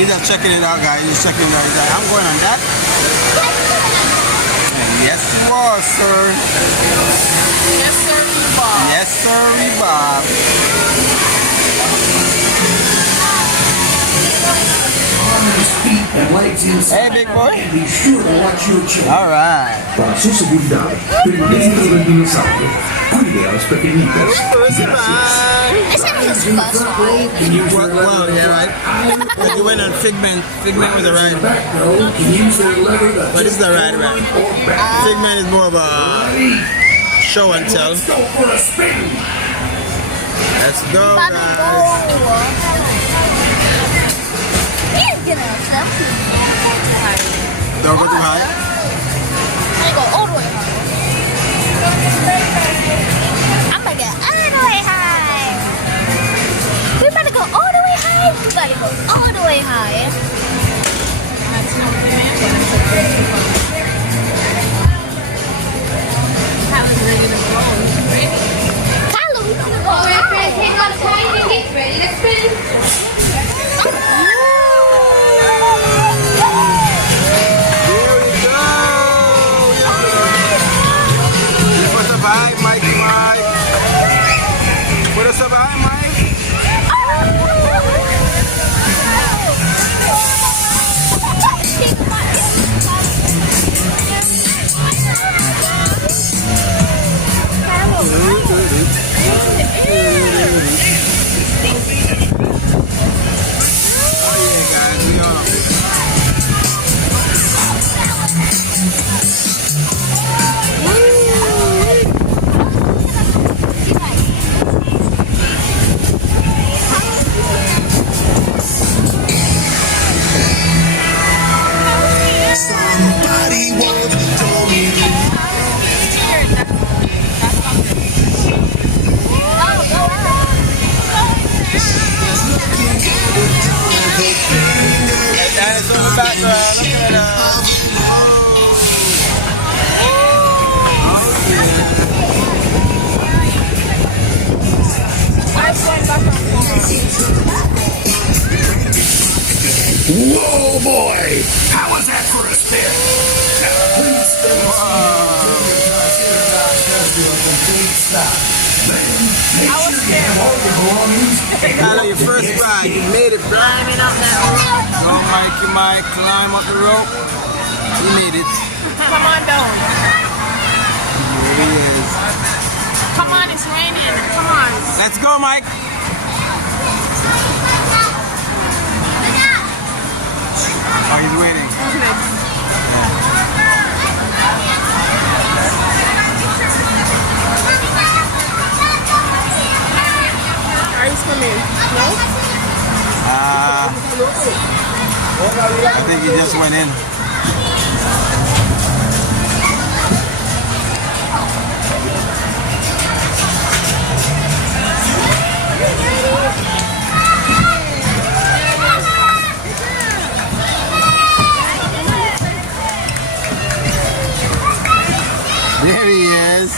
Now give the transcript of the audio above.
He's just checking it out, guys. He's checking it out. He's like, I'm going on that. And yes, you are, sir. Yes, sir, Bob. Yes, sir, Bob. Hey, big boy. Be sure to watch your children. All right. Para su seguridad, permanezca del dinosaurio. Cuide a los pequeñitos. Ese no es su first one. Well, yeah, right. But you went on Figment. Figment was a ride. But this is a ride. Figment is more of a show and tell. Let's go, guys. Don't go too high. I go all the way high. I'm gonna get all the way high. We better go all the way high. We better go all the way high. Tyler, we gonna go high. Take on the tiny feet, ready to spin. Bye, Mikey Mike. Put us up high, Mike. Oh yeah, guys, we all up here. That is on the background. Look at Whoa, boy! How was that for a spin? Tyler, your first ride, you made it, bro. Climbing up that rope. Go, Mikey Mike, climb up the rope. You made it. Come on down. Here he is. Come on, it's raining. Come on. Let's go, Mike. Oh, he's waiting. Are you swimming? No? I think he just went in. There he is.